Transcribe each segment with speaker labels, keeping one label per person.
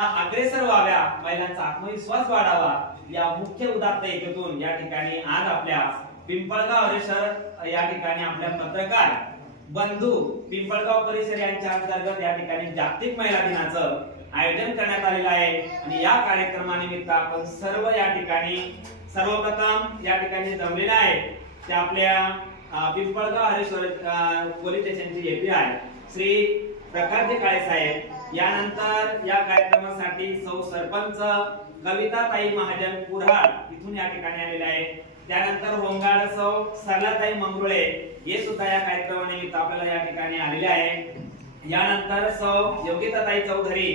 Speaker 1: अग्रेसर व्हाव्या महिलांचा आत्मविश्वास वाढावा या मुख्य उदात्त हेतूतून या ठिकाणी आज आपल्या पिंपळगाव हरेश्वर या ठिकाणी आपल्या पत्रकार बंधू पिंपळगाव परिसर यांच्या अंतर्गत या ठिकाणी जागतिक महिला दिनाचं आयोजन करण्यात आलेलं आहे. आणि या कार्यक्रमानिमित्त आपण सर्व या ठिकाणी सर्वप्रथम या ठिकाणी जमलेले आहे ते आपल्या पिंपळगाव हरेश्वर पोलीस स्टेशनचे एपी आहे श्री प्रकाशजी काळे साहेब यानंतर या कार्यक्रमासाठी सौ सरपंच कविताताई महाजन कुऱ्हाड इथून या ठिकाणी आलेले आहे त्यानंतर होंगाड सौ सरलाताई मंगरुळे हे सुद्धा या कार्यक्रमानिमित्त आपल्याला या ठिकाणी आलेले आहे यानंतर सौ योगिताताई Chaudhari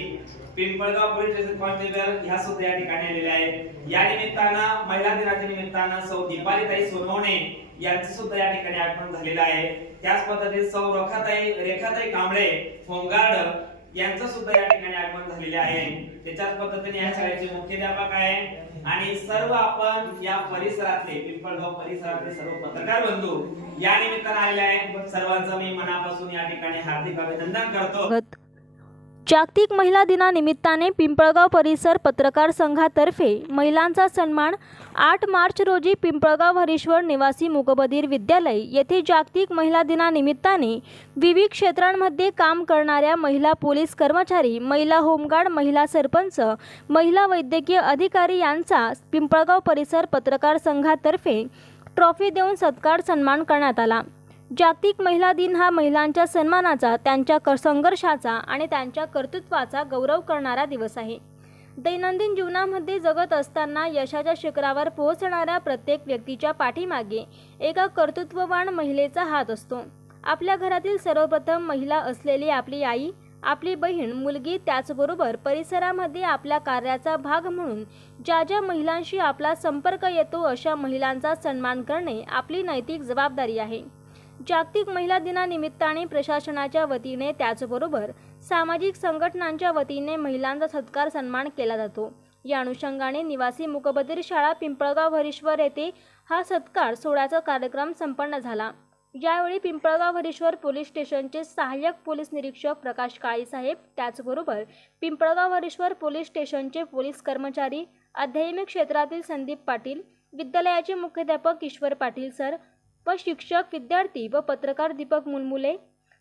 Speaker 1: Pimpalgaon police station constable ह्या सुद्धा या ठिकाणी आलेल्या आहेत. या निमित्तानं महिला दिनाच्या निमित्तानं सौ दीपालीताई सोनवणे यांचं सुद्धा या ठिकाणी आगमन झालेलं आहे. त्याच पद्धतीने सौ रखाताई रेखाताई कांबळे होमगार्ड यांचं सुद्धा या ठिकाणी आगमन झालेले आहे. त्याच्याच पद्धतीने या शाळेचे मुख्याध्यापक आहे. आणि सर्व आपण या परिसरातले पिंपळगाव परिसरातले सर्व पत्रकार बंधू या निमित्ताने आलेले आहे. सर्वांचं मी मनापासून या ठिकाणी हार्दिक अभिनंदन करतो.
Speaker 2: जागतिक महिला दिनानिमित्ताने पिंपळगाव परिसर पत्रकार संघातर्फे महिलांचा सन्मान आठ मार्च रोजी पिंपळगाव हरीश्वर निवासी मुकबधीर विद्यालय येथे जागतिक महिला दिनानिमित्ताने विविध क्षेत्रांमध्ये काम करणाऱ्या महिला पोलीस कर्मचारी महिला होमगार्ड महिला सरपंच महिला वैद्यकीय अधिकारी यांचा पिंपळगाव परिसर पत्रकार संघातर्फे ट्रॉफी देऊन सत्कार सन्मान करण्यात आला. जागतिक महिला दिन हा महिलांच्या सन्मानाचा त्यांच्या क- संघर्षाचा आणि त्यांच्या कर्तृत्वाचा गौरव करणारा दिवस आहे. दैनंदिन जीवनामध्ये जगत असताना यशाच्या शिखरावर पोहोचणाऱ्या प्रत्येक व्यक्तीच्या पाठीमागे एका कर्तृत्ववान महिलेचा हात असतो. आपल्या घरातील सर्वप्रथम महिला असलेली आपली आई आपली बहीण मुलगी त्याचबरोबर परिसरामध्ये आपल्या कार्याचा भाग म्हणून ज्या ज्या महिलांशी आपला संपर्क येतो अशा महिलांचा सन्मान करणे आपली नैतिक जबाबदारी आहे. जागतिक महिला दिनानिमित्ताने प्रशासनाच्या वतीने त्याचबरोबर सामाजिक संघटनांच्या वतीने महिलांचा सत्कार सन्मान केला जातो. या अनुषंगाने निवासी मुकबधीर शाळा पिंपळगाव हरीश्वर येथे हा सत्कार सोहळ्याचा कार्यक्रम संपन्न झाला. यावेळी पिंपळगाव हरीश्वर पोलीस स्टेशनचे सहाय्यक पोलीस निरीक्षक प्रकाश काळीसाहेब त्याचबरोबर पिंपळगाव हरीश्वर पोलीस स्टेशनचे पोलीस कर्मचारी अध्यात्मिक क्षेत्रातील संदीप पाटील विद्यालयाचे मुख्याध्यापक ईश्वर पाटील सर व शिक्षक विद्यार्थी व पत्रकार दीपक मुलमुले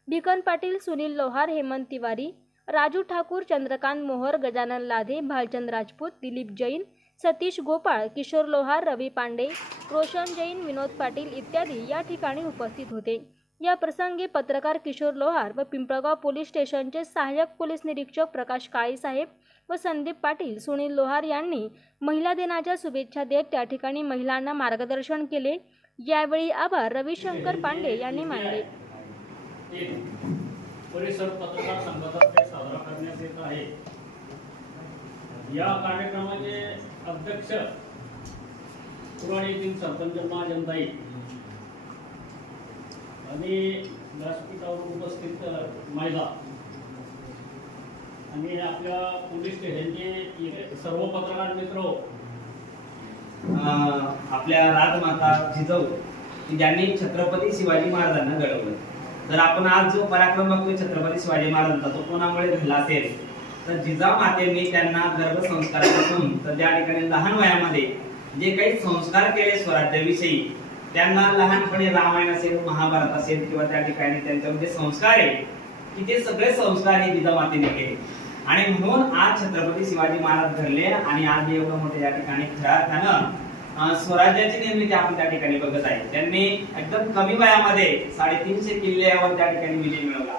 Speaker 2: भिकन पाटील सुनील लोहार हेमंत तिवारी राजू ठाकूर चंद्रकांत मोहर गजानन लाधे भालचंद राजपूत दिलीप जैन सतीश गोपाळ किशोर लोहार रवी पांडे रोशन जैन विनोद पाटील इत्यादी या ठिकाणी उपस्थित होते. या प्रसंगी पत्रकार किशोर लोहार व पिंपळगाव पोलीस स्टेशनचे सहाय्यक पोलीस निरीक्षक प्रकाश काळे साहेब व संदीप पाटील सुनील लोहार यांनी महिला दिनाच्या शुभेच्छा देत त्या ठिकाणी महिलांना मार्गदर्शन केले यावेळी आभार रविशंकर पांडे यांनी मानले.
Speaker 3: परिसर पत्रकार संघातर्फे साजरा करण्यात येत आहे. या कार्यक्रमाचे अध्यक्ष पुराणी येथील सरपंच महाजनताई आणि व्यासपीठावर उपस्थित महिला आणि आपल्या पोलीस स्टेशनचे सर्व पत्रकार मित्र
Speaker 1: आपल्या राजमाता जिजाऊ की ज्यांनी छत्रपती शिवाजी महाराजांना घडवलं तर आपण आज जो पराक्रम बघतोय छत्रपती शिवाजी महाराजांचा तो कोणामुळे घडला असेल? तर जिजाऊ मातेने त्यांना गर्भसंस्कारापासून तर त्या ठिकाणी लहान वयामध्ये जे काही संस्कार केले स्वराज्याविषयी त्यांना लहानपणी रामायण असेल महाभारत असेल किंवा त्या ठिकाणी त्यांच्यामध्ये संस्कार आहे की ते सगळे संस्कार हे जिजाऊ मातेने केले. आणि म्हणून आज छत्रपती शिवाजी महाराज घडले आणि आज एवढं मोठे या ठिकाणी खऱ्या अर्थानं स्वराज्याची निर्मिती आपण त्या ठिकाणी बघत आहे. त्यांनी एकदम कमी वयामध्ये साडेतीनशे किल्ल्यावर त्या ठिकाणी विजय मिळवला.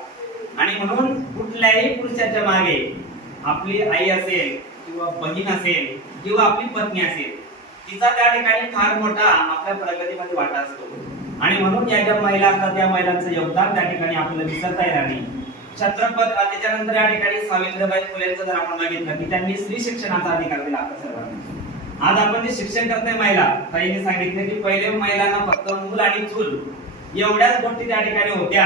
Speaker 1: आणि म्हणून कुठल्याही पुरुषाच्या मागे आपली आई असेल किंवा बहीण असेल किंवा आपली पत्नी असेल तिचा त्या ठिकाणी फार मोठा आपल्या प्रगतीमध्ये वाटा असतो. आणि म्हणून या ज्या महिला असतात त्या महिलांचं योगदान त्या ठिकाणी आपल्याला दिसत आहे नाही छत्रपत त्याच्यानंतर या ठिकाणी सावित्रीबाई फुलेंचं जर आपण बघितलं की त्यांनी स्त्री शिक्षणाचा अधिकार दिला आपल्या सर्वांना. आज आपण जे शिक्षण करतोय महिला ताईने सांगितलं की पहिले महिलांना फक्त मूल आणि चूल एवढ्याच गोष्टी त्या ठिकाणी होत्या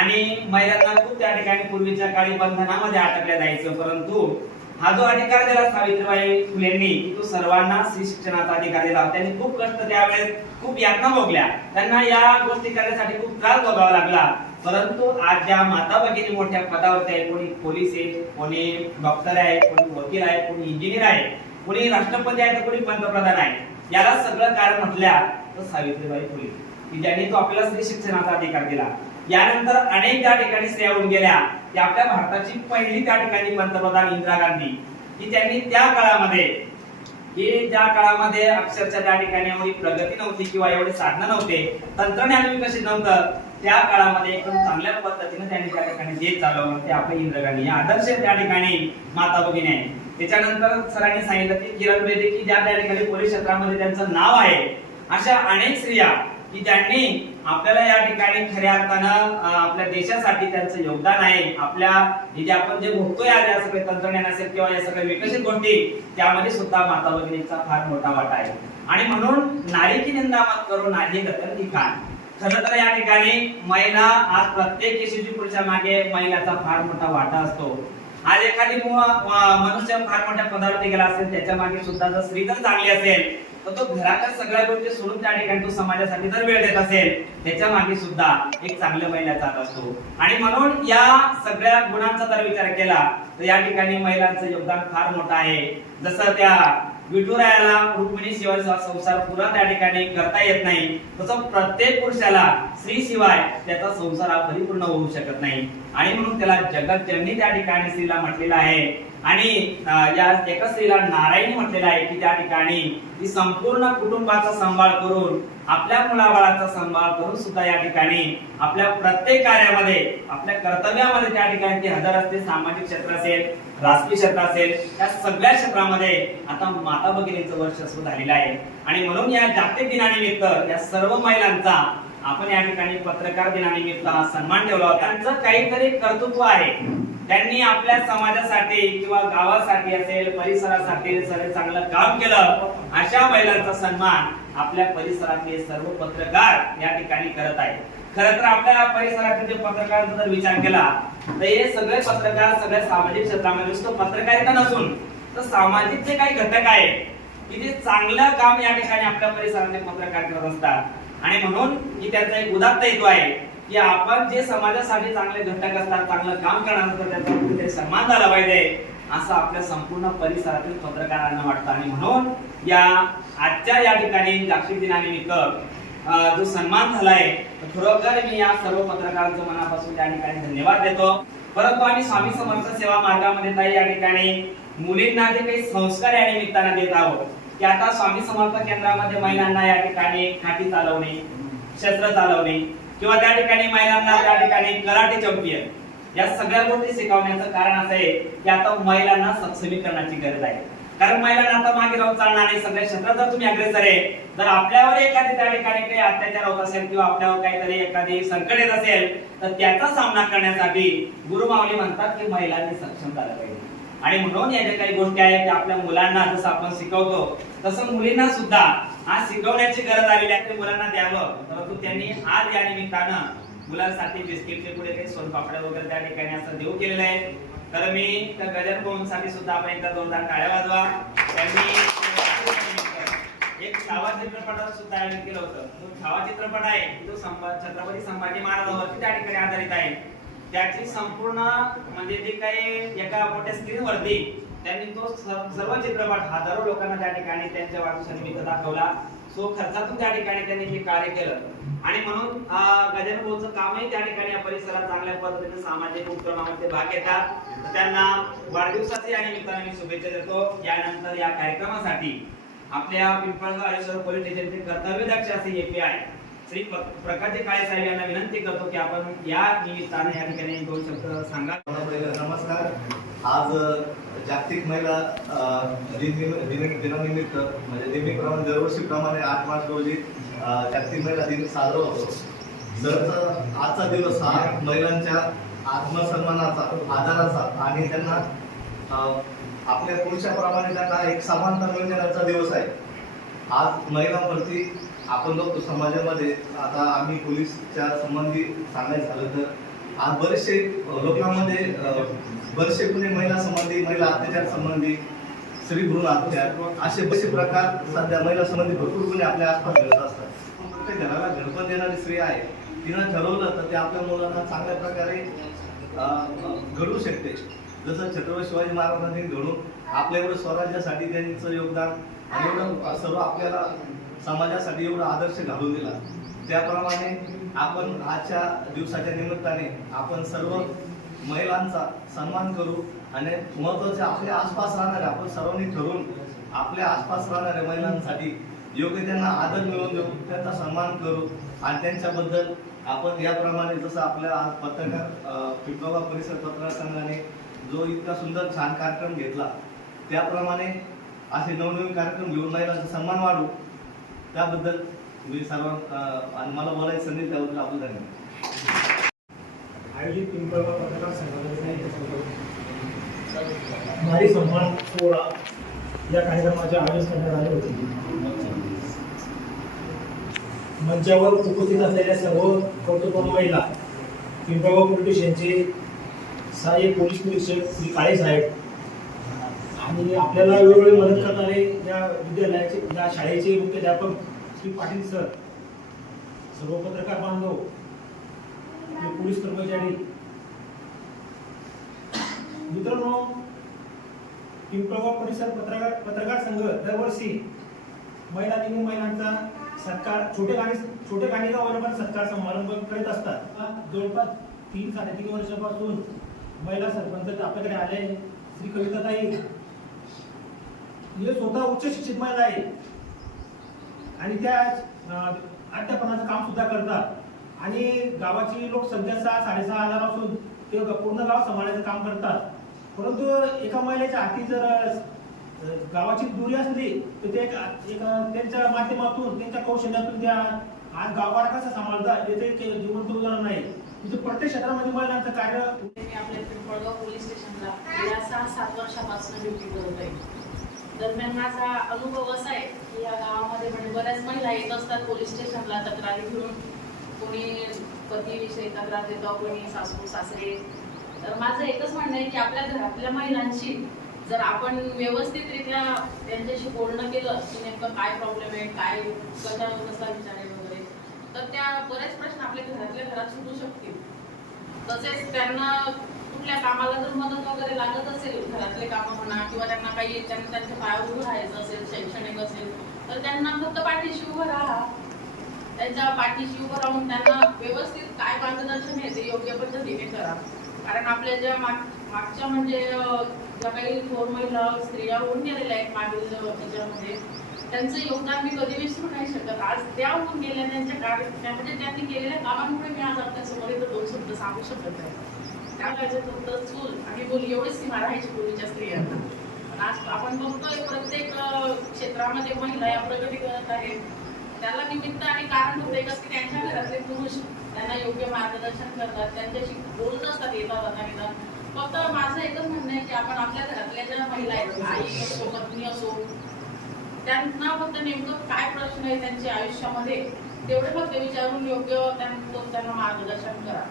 Speaker 1: आणि महिलांना खूप त्या ठिकाणी पूर्वीच्या काळी बंधनामध्ये अटकल्या जायचं. परंतु हा जो अधिकार दिला सावित्रीबाई फुलेंनी तो सर्वांना स्त्री शिक्षणाचा अधिकार दिला त्यांनी खूप कष्ट त्यावेळेस खूप यातना भोगल्या. त्यांना या गोष्टी करण्यासाठी खूप त्रास भोगावा लागला. परंतु आज ज्या माता भगिनी मोठ्या पदावरती आहे कोणी पोलीस आहे कोणी डॉक्टर आहे कोणी वकील आहे कोणी इंजिनियर आहे कोणी राष्ट्रपती आहे तर कोणी पंतप्रधान आहे याला सगळं कारण म्हटल्या तर सावित्रीबाई फुले की ज्यांनी तो आपल्याला स्त्री शिक्षणाचा अधिकार दिला. यानंतर अनेक त्या ठिकाणी स्त्रिया होऊन गेल्या की आपल्या भारताची पहिली त्या ठिकाणी पंतप्रधान इंदिरा गांधी की त्यांनी त्या काळामध्ये हे ज्या काळामध्ये अक्षरशः त्या ठिकाणी एवढी प्रगती नव्हती किंवा एवढे साधनं नव्हते तंत्रज्ञान विकसित नव्हतं त्या काळामध्ये एकदम चांगल्या पद्धतीने त्यांनी त्या ठिकाणी जे चालवलं ते आपले इंदिरा गांधी आदर्श त्या ठिकाणी माता भगिनी आहे त्याच्यानंतर सरांनी सांगितलं की किरण बेदी की ज्या त्या ठिकाणी पोलीस क्षेत्रामध्ये त्यांचं नाव आहे अशा अनेक स्त्रिया की त्यांनी आपल्याला या ठिकाणी खऱ्या अर्थानं आपल्या देशासाठी त्यांचं योगदान आहे आपल्या जे आपण जे भोगतोय आज या सगळे तंत्रज्ञान असेल किंवा या सगळ्या विकसित गोष्टी त्यामध्ये सुद्धा माता भगिनीचा फार मोठा वाटा आहे. आणि म्हणून नारी की निंदा मत करून नारी दखल ही खरं तर या ठिकाणी महिला आज प्रत्येक यशस्वी पुरुषा मागे महिलाचा फार मोठा वाटा असतो. आज एखादी मनुष्य फार मोठ्या पदावरती गेला असेल त्याच्यामागे सुद्धा जर स्त्री जर चांगली असेल तर तो घराच्या सगळ्या गोष्टी सोडून त्या ठिकाणी तो समाजासाठी जर वेळ देत असेल त्याच्यामागे सुद्धा एक चांगल्या महिला जात असतो. आणि म्हणून या सगळ्या गुणांचा जर विचार केला तर या ठिकाणी महिलांचं योगदान फार मोठं आहे. जसं त्या विठुरायाला रुक्मिणी शिवाय संसार पुरा त्या ठिकाणी करता येत नाही. तसं प्रत्येक पुरुषाला स्त्री शिवाय त्याचा संसार हा परिपूर्ण होऊ शकत नाही. आणि म्हणून त्याला जगत जननी त्या ठिकाणी स्त्रीला म्हटलेला आहे आणि या एका स्त्रीला नारायणी म्हटलेलं आहे की त्या ठिकाणी ती संपूर्ण कुटुंबाचा सांभाळ करून आपल्या मुलाबाळाचा सांभाळ करून सुद्धा या ठिकाणी आपल्या प्रत्येक कार्यामध्ये आपल्या कर्तव्यामध्ये त्या ठिकाणी ती हजर असते. सामाजिक क्षेत्र असेल राजकीय क्षेत्र असेल या सगळ्या क्षेत्रामध्ये आता माता भगिनीचं वर्चस्व झालेलं आहे. आणि म्हणून या जागतिक दिनानिमित्त या सर्व महिलांचा आपण या ठिकाणी पत्रकार दिनानिमित्त हा सन्मान ठेवला होता. त्यांचं काहीतरी कर्तृत्व आहे. त्यांनी आपल्या समाजासाठी किंवा गावासाठी असेल परिसरासाठी सगळं चांगलं काम केलं अशा महिलांचा सन्मान आपल्या परिसरातले सर्व पत्रकार या ठिकाणी करत आहेत. खर तर आपल्या परिसरातील पत्रकारांचा जर विचार केला तर हे सगळे पत्रकार सगळ्या सामाजिक क्षेत्रामध्ये नुसतं पत्रकारिता नसून तर सामाजिक जे काही घटक आहे की जे चांगलं काम या ठिकाणी आपल्या परिसरातले पत्रकार करत असतात. आणि म्हणून ही त्यांचा एक उदात्त हेतू आहे की आपण जे समाजासाठी चांगले घटक असतात चांगलं काम करणार असतात त्याचा कुठेतरी सन्मान झाला पाहिजे असं आपल्या संपूर्ण परिसरातील पत्रकारांना वाटतं. आणि म्हणून या आजच्या या ठिकाणी जागतिक दिनानिमित्त जो सन्मान झालाय खरोखर मी या सर्व पत्रकारांचं मनापासून त्या ठिकाणी धन्यवाद देतो. परंतु आम्ही स्वामी समर्थ सेवा मार्गामध्ये ताई या ठिकाणी मुलींना जे काही संस्कार या निमित्तानं देत आहोत की आता स्वामी समर्थ केंद्रामध्ये महिलांना या ठिकाणी खाटी चालवणे शस्त्र चालवणे किंवा त्या ठिकाणी महिलांना त्या ठिकाणी कराटे चॅम्पियन या सगळ्या गोष्टी शिकवण्याचं कारण असं आहे की आता महिलांना सक्षमीकरणाची गरज आहे. कारण महिलांना आता मागे राहून चालणार नाही. सगळ्या क्षेत्रात जर तुम्ही अग्रेसर आहे जर आपल्यावर एखादी त्या ठिकाणी काही अत्याचार होत असेल किंवा आपल्यावर काहीतरी एखादी संकट येत असेल तर त्याचा सामना करण्यासाठी गुरुमावली म्हणतात की महिलांनी सक्षम झालं पाहिजे. आणि म्हणून या ज्या काही गोष्टी आहेत त्या आपल्या मुलांना जसं आपण शिकवतो तसं मुलींना सुद्धा आज शिकवण्याची गरज आलेली आहे ते मुलांना द्यावं. परंतु त्यांनी आज या निमित्तानं मुलांसाठी बिस्किटचे पुढे काही सोनपापड्या वगैरे त्या ठिकाणी असं देऊ केलेलं आहे. तर मी त्या गजरसाठी सुद्धा आपण एकदा दोनदा टाळ्या वाजवा. त्यांनी एक छावा चित्रपटात सुद्धा आयोजन केलं होतं. तो छावा चित्रपट आहे. तो छत्रपती संभाजी महाराजांवरती त्या ठिकाणी आधारित आहे. त्याची संपूर्ण म्हणजे जे काही एका मोठ्या स्क्रीनवरती त्यांनी तो सर्व चित्रपट हजारो लोकांना त्या ठिकाणी त्यांच्या वाढदिवसानिमित्त दाखवला. सो खर्चातून त्या ठिकाणी त्यांनी हे कार्य केलं. आणि म्हणून गजानन भाऊचं कामही त्या ठिकाणी या परिसरात चांगल्या पद्धतीने सामाजिक उपक्रमामध्ये भाग घेतात. त्यांना वाढदिवसाच्या या निमित्ताने मी शुभेच्छा देतो. यानंतर या कार्यक्रमासाठी आपल्या पिंपळगाव आयुष्य पोलीस स्टेशनचे कर्तव्य दक्ष असे एपीआय श्री प- प्रकाशजी काळे साहेब यांना विनंती करतो की आपण या निमित्ताने या ठिकाणी दोन शब्द सांगा.
Speaker 4: पहिलं नमस्कार. आज जागतिक महिला दिन दिनानिमित्त म्हणजे नेहमीप्रमाणे दरवर्षीप्रमाणे आठ मार्च रोजी जागतिक महिला दिन साजरा होतो. तर आजचा दिवस हा महिलांच्या आत्मसन्मानाचा आधाराचा आणि त्यांना आपल्या पुरुषाप्रमाणे त्यांना एक समानता मिळून देण्याचा दिवस आहे. आज महिलांवरती आपण बघतो समाजामध्ये आता आम्ही पोलीसच्या संबंधी सांगायचं झालं तर आज बरेचसे लोकांमध्ये बरेचसे गुन्हे महिला संबंधी महिला अत्याचार संबंधी स्त्री भ्रूण हत्या असे बरेचसे प्रकार सध्या महिला संबंधी भरपूर गुन्हे आपल्या आसपास घडत असतात. प्रत्येक घराला घरपण देणारी स्त्री आहे. तिनं ठरवलं तर ते आपल्या मुलांना चांगल्या प्रकारे घडू शकते. जसं छत्रपती शिवाजी महाराजांनी घडून आपल्या एवढं स्वराज्यासाठी त्यांचं योगदान आणि एवढं सर्व आपल्याला समाजासाठी एवढा आदर्श घालून दिला. त्याप्रमाणे आपण आजच्या दिवसाच्या निमित्ताने आपण सर्व महिलांचा सन्मान करू आणि महत्त्वाचे आपल्या आसपास राहणारे आपण सर्वांनी ठरवून आपल्या आसपास राहणाऱ्या महिलांसाठी योग्य त्यांना आदर मिळवून देऊ त्यांचा सन्मान करू आणि त्यांच्याबद्दल आपण याप्रमाणे जसं आपल्या पत्रकार अं, पिंपळगाव परिसर पत्रकार संघाने जो इतका सुंदर छान कार्यक्रम घेतला त्याप्रमाणे असे नवनवीन कार्यक्रम घेऊन महिलांचा सन्मान वाढू त्याबद्दल मी सर्व आणि मला बोलायची संधी त्याबद्दल आपलं धन्यवाद.
Speaker 5: आयोजित पिंपळगाव पत्रकार संघटनेचा नारी सन्मान सोहळा या कार्यक्रमाचे आयोजन करण्यात आले होते. मंचावर उपस्थित असलेल्या सर्व कौतुकवान महिला पिंपळगाव पोलीस यांचे सहाय्यक पोलीस निरीक्षक श्री काळे साहेब आणि आपल्याला वेळोवेळी मदत करणारे या विद्यालयाचे या शाळेचे मुख्याध्यापक श्री पाटील सर सर्व पत्रकार बांधव पोलीस कर्मचारी. मित्रांनो पिंपळगाव परिसर पत्रकार पत्रकार संघ दरवर्षी महिला दिनी महिलांचा सत्कार छोटे गाणी छोटे गाणी पण सत्कार समारंभ करीत असतात. जवळपास तीन साडेतीन वर्षापासून महिला सरपंच आपल्याकडे आले श्री कविताताई. हे स्वतः उच्च शिक्षित महिला आहे आणि त्या अध्यापनाचं काम सुद्धा करतात. आणि गावाची लोकसंख्या सहा साडेसहा हजार असून ते पूर्ण गाव सांभाळायचं काम करतात. परंतु एका महिलेच्या हाती जर गावाची दुरी असली तर ते एक त्यांच्या माध्यमातून त्यांच्या कौशल्यातून त्या आज गावाला कसं सांभाळतात याचं एक जिवंत उदाहरण आहे. म्हणजे प्रत्येक क्षेत्रामध्ये महिलांचं कार्य
Speaker 6: आपल्या पिंपळगाव पोलीस स्टेशनला गेल्या सहा सात वर्षापासून ड्युटी करत आहे. दरम्यान माझा अनुभव असा आहे की या गावामध्ये म्हणजे बऱ्याच महिला येत असतात पोलीस स्टेशनला तक्रारी घेऊन. कोणी पतीविषयी तक्रार देतो कोणी सासू सासरे. तर माझं एकच म्हणणं आहे की आपल्या घरातल्या महिलांशी जर आपण व्यवस्थितरित्या त्यांच्याशी बोलणं केलं की नेमकं काय प्रॉब्लेम आहे काय कशा कसा विचार आहे वगैरे तर त्या बरेच प्रश्न आपल्या घरातल्या घरात सुटू शकतील. तसेच त्यांना कुठल्या कामाला जर मदत वगैरे लागत असेल घरातले कामं म्हणा किंवा त्यांना काही त्यांना त्यांच्या पायावर उभं राहायचं असेल शैक्षणिक असेल तर त्यांना फक्त पाठीशी उभं राहा. त्यांच्या पाठीशी उभं राहून त्यांना व्यवस्थित काय मार्गदर्शन आहे ते योग्य पद्धतीने करा. कारण आपल्या ज्या माग मागच्या म्हणजे ज्या काही थोर महिला स्त्रिया होऊन गेलेल्या आहेत मागील त्याच्यामध्ये त्यांचं योगदान मी कधी विसरू नाही शकत. आज त्या होऊन गेल्या त्यांच्या कार्य त्या- म्हणजे त्यांनी केलेल्या कामांमुळे मी आज आपल्यासमोर इथं दोन शब्द सांगू शकत नाही. त्या फक्त चूल आणि मुली एवढीच सीमा राहायची पूर्वीच्या स्त्रियांना पण आज आपण बघतोय प्रत्येक क्षेत्रामध्ये महिला या प्रगती करत आहेत. त्याला निमित्त आणि कारण होते एकच की त्यांच्या घरातले पुरुष त्यांना योग्य मार्गदर्शन करतात त्यांच्याशी बोलत असतात येतात आता निदान फक्त माझं एकच म्हणणं आहे की आपण आपल्या घरातल्या ज्या महिला आहेत आई असो पत्नी असो त्यांना फक्त नेमकं काय प्रश्न आहे त्यांच्या आयुष्यामध्ये तेवढे फक्त विचारून योग्य त्यांना मार्गदर्शन करा.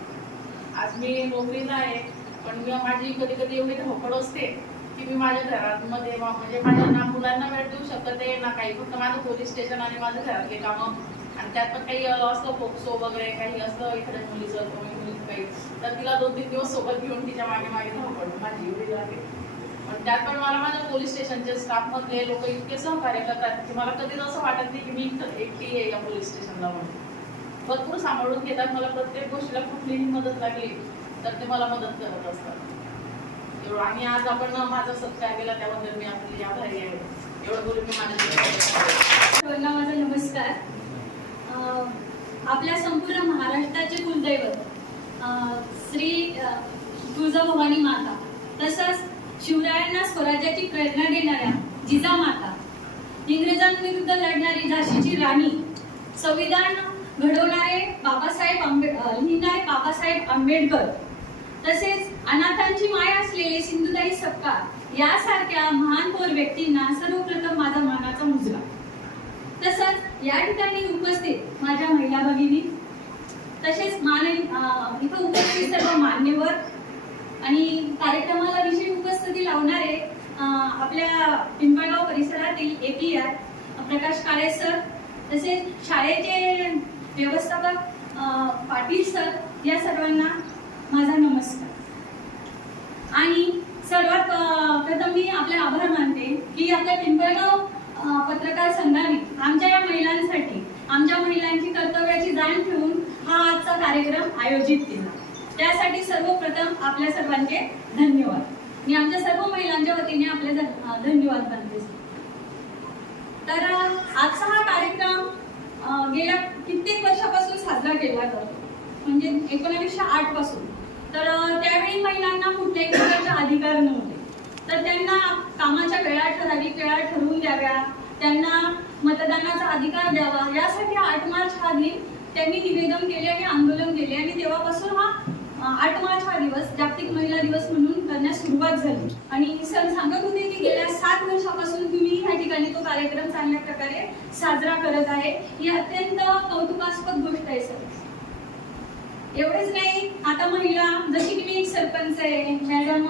Speaker 6: आज मी नोकरीला आहे पण मी माझी कधी कधी एवढी धोकड असते की मी माझ्या घरामध्ये मध्ये म्हणजे माझ्या ना मुलांना वेळ देऊ शकत आहे ना काही. फक्त माझं पोलीस स्टेशन आणि माझं घरातले कामं. आणि त्यात पण काही असतं फोक्सो वगैरे काही असतं एखाद्या मुलीचं मुलीचं काही. तर तिला दोन तीन दिवस सोबत घेऊन तिच्यामागे मागे धावपड माझी एवढी राहते पण त्यात पण मला माझ्या पोलीस स्टेशनचे स्टाफ मधले लोक इतके सहकार्य करतात की मला कधीच असं वाटत नाही की मी इथं एकटी आहे या पोलीस स्टेशनला म्हणून. भरपूर सांभाळून घेतात. मला प्रत्येक गोष्टीला कुठलीही मदत लागली. तर ते मला मदत करत असतात. एवढं. आणि आज आपण माझा सत्कार केला. त्याबद्दल मी आपली आभारी आहे. एवढं बोलून मी माझ्या
Speaker 7: माझा नमस्कार. आपल्या संपूर्ण महाराष्ट्राचे कुलदैवत अं, श्री तुळजाभवानी माता तसंच शिवरायांना स्वराज्याची प्रेरणा देणाऱ्या जिजामाता इंग्रजांविरुद्ध लढणारी झाशीची राणी संविधान घडवणारे बाबासाहेब आंबे लिहिणारे बाबासाहेब आंबेडकर तसेच अनाथांची माया असलेले सिंधुताई सपकाळ यासारख्या महान थोर व्यक्तींना सर्वप्रथम माझा मानाचा मुजरा. तसंच या ठिकाणी उपस्थित माझ्या महिला भगिनी तसेच मान इथं उपस्थित सर्व मान्यवर आणि कार्यक्रमाला विशेष उपस्थिती लावणारे आपल्या पिंपळगाव परिसरातील एपीआर प्रकाश काळे सर तसेच शाळेचे व्यवस्थापक पाटील सर या सर्वांना माझा नमस्कार. आणि सर्वात प्रथम मी आपले आभार मानते की आपल्या पिंपळगाव पत्रकार संघाने आमच्या या महिलांसाठी आमच्या महिलांची कर्तव्याची जाण ठेवून हा आजचा कार्यक्रम आयोजित केला. त्यासाठी सर्वप्रथम आपल्या सर्वांचे धन्यवाद. मी आमच्या सर्व महिलांच्या वतीने आपले धन्यवाद मानते. तर आजचा हा कार्यक्रम गेल्या कित्येक वर्षापासून साजरा केला जातो. म्हणजे एकोणावीसशे आठपासून. तर त्यावेळी महिलांना कुठल्याही प्रकारचे अधिकार नव्हते. तर त्यांना कामाच्या वेळा ठराविक वेळा ठरवून द्याव्या त्यांना मतदानाचा अधिकार द्यावा यासाठी आठ मार्च हा दिन त्यांनी निवेदन केले आणि आंदोलन केले. आणि तेव्हापासून हा आठ मार्च हा दिवस जागतिक महिला दिवस म्हणून करण्यास सुरुवात झाली. आणि सर सांगत होते की गेल्या सात वर्षापासून तुम्ही ह्या ठिकाणी तो कार्यक्रम चांगल्या प्रकारे साजरा करत आहे. ही अत्यंत कौतुकास्पद गोष्ट आहे सर. एवढेच नाही आता महिला जशी की मी एक सरपंच आहे मॅडम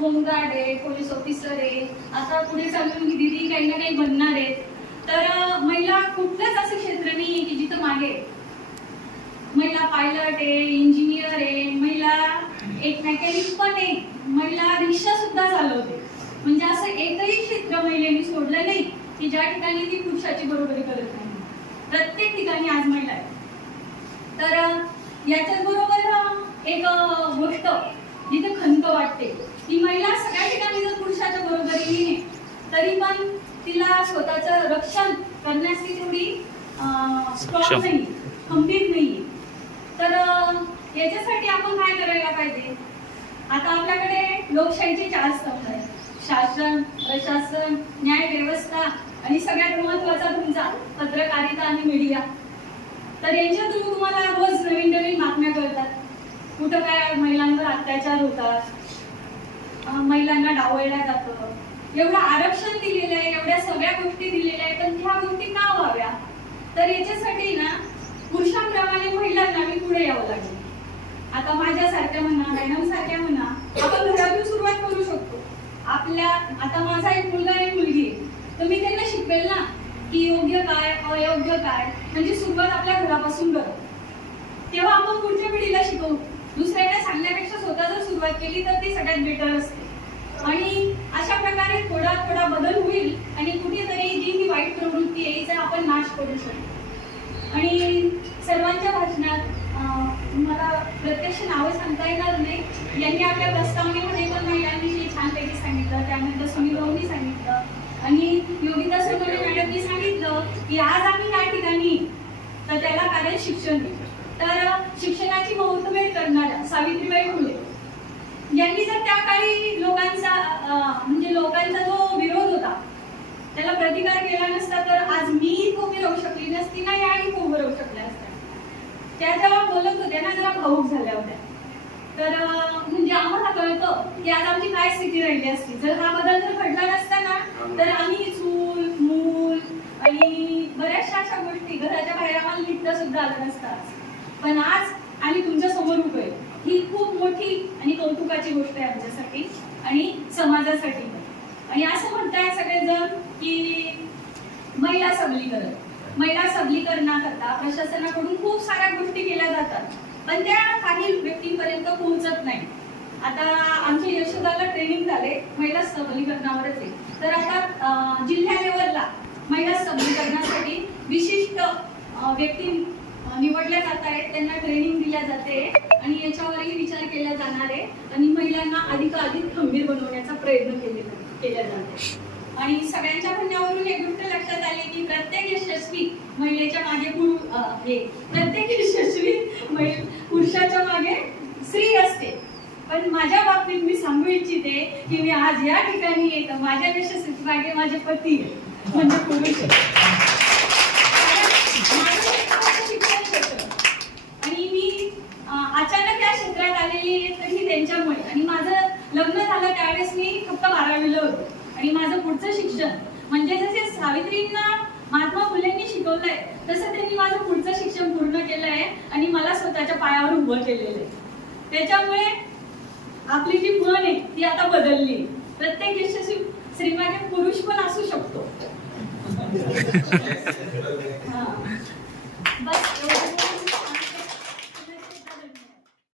Speaker 7: होमगार्ड आहे पोलीस ऑफिसर आहे आता पुढे चालून ही दिदी काही ना काही बनणार आहेत तर महिला कुठलंच असं क्षेत्र नाही आहे की जिथं मागे आहे. महिला पायलट आहे इंजिनियर आहे महिला एक मेकॅनिक पण आहे. महिला रिक्षा सुद्धा चालवते. म्हणजे असं एकही क्षेत्र महिलेने सोडलं नाही की ज्या ठिकाणी ती पुरुषाची बरोबरी करत नाही. प्रत्येक ठिकाणी आज महिला आहे तर याच्याच बरोबर एक गोष्ट जिथे खंत वाटते ती महिला सगळ्या ठिकाणी जर पुरुषाच्या बरोबरीने तरी पण तिला स्वतःचं रक्षण करण्यास ती तेवढी स्ट्रॉंग नाही खंबीर नाही तर याच्यासाठी आपण काय करायला पाहिजे? आता आपल्याकडे लोकशाहीचे चार स्तंभ आहेत. शासन प्रशासन न्याय व्यवस्था आणि सगळ्यात महत्त्वाचा तुमचा पत्रकारिता आणि मीडिया तर यांच्या थ्रू तुम्हाला रोज नवीन नवीन बातम्या कळतात. कुठं काय महिलांवर अत्याचार होतात महिलांना डावळल्या जातं. एवढं आरक्षण दिलेलं आहे एवढ्या सगळ्या गोष्टी दिलेल्या आहेत पण ह्या गोष्टी का व्हाव्या? तर याच्यासाठी ना पुरुषांप्रमाणे महिलांना मी पुढे यावं लागेल. आता माझ्यासारख्या म्हणा मॅडम सारख्या म्हणा आपण घरातून सुरुवात करू शकतो. आपल्या आता माझा एक मुलगा आहे मुलगी तर मी त्यांना शिकवेल ना की योग्य काय अयोग्य काय म्हणजे सुरुवात आपल्या घरापासून करा. तेव्हा आपण पुढच्या पिढीला शिकवू. दुसऱ्याला सांगण्यापेक्षा स्वतः जर सुरुवात केली तर ती सगळ्यात बेटर असते. आणि अशा प्रकारे थोडा थोडा बदल होईल आणि कुठेतरी जी ही वाईट प्रवृत्ती आहे हिचा आपण नाश करू शकतो. आणि सर्वांच्या भाषणात मला प्रत्यक्ष नावं सांगता येणार नाही. यांनी आपल्या प्रस्तावनेमध्ये पण महिलांविषयी छानपैकी सांगितलं. त्यानंतर सुनील भाऊनी सांगितलं. आणि योगिता सोनवणे मॅडमनी सांगितलं की आज आम्ही या ठिकाणी तर त्याला कारण शिक्षण तर शिक्षणाची महत्वमेळ करणाऱ्या सावित्रीबाई फुले. यांनी जर त्या काळी लोकांचा म्हणजे लोकांचा जो विरोध होता त्याला प्रतिकार केला नसता तर आज मी कोबी राहू शकली नसती ना या कोबी राहू शकल्या असत्या त्या जेव्हा बोलत होत्या ना जरा भाऊक झाल्या होत्या. तर म्हणजे आम्हाला कळतं की आज आमची काय स्थिती राहिली असती. जर हा बदल जर घडला नसता ना तर आम्ही चूल मूल आणि बऱ्याचशा अशा गोष्टी घराच्या बाहेर आम्हाला निघता सुद्धा आलं नसतं. पण आज आणि तुमच्यासमोर उभे ही खूप मोठी आणि कौतुकाची गोष्ट आहे आमच्यासाठी आणि समाजासाठी. पण आणि असं म्हणताय सगळेजण की महिला सबलीकरण. महिला सबलीकरणाकरता प्रशासनाकडून खूप साऱ्या गोष्टी केल्या जातात पण त्या काही व्यक्तींपर्यंत पोहोचत नाही आता आमच्या यशोदाला ट्रेनिंग झाले महिला सबलीकरणावरच आहे. तर आता जिल्हा लेवलला महिला सबलीकरणासाठी विशिष्ट व्यक्ती निवडल्या जात आहेत. त्यांना ट्रेनिंग दिल्या जाते आणि याच्यावरही विचार केला जाणार आहे. आणि महिलांना अधिकाधिक खंबीर बनवण्याचा प्रयत्न केले केला आहे आणि सगळ्यांच्या म्हणण्यावरून एक गोष्ट लक्षात आली की प्रत्येक यशस्वी महिलेच्या मागे हे प्रत्येक यशस्वी महि- पुरुषाच्या मागे स्त्री असते. पण माझ्या बाबतीत मी सांगू इच्छिते की मी आज या ठिकाणी येतो. माझ्या यशस्वी मागे माझे पती म्हणजे पुरुष आहे. माझं एक आवडतं शिक्षण क्षेत्र. आणि मी अं, अचानक या क्षेत्रात आलेली आहे तर ही त्यांच्यामुळे आणि माझं लग्न झालं त्यावेळेस मी फक्त बारावीला होते आणि माझं पुढचं शिक्षण म्हणजे जसे सावित्रींना महात्मा फुलेंनी शिकवलंय तसं त्यांनी माझं पुढचं शिक्षण पूर्ण केलं आहे आणि मला स्वतःच्या पायावर उभं केलेलं आहे त्याच्यामुळे आपली जी म्हण आहे ती आता बदलली. प्रत्येक यशस्वी स्त्रीमागे पुरुष पण असू शकतो.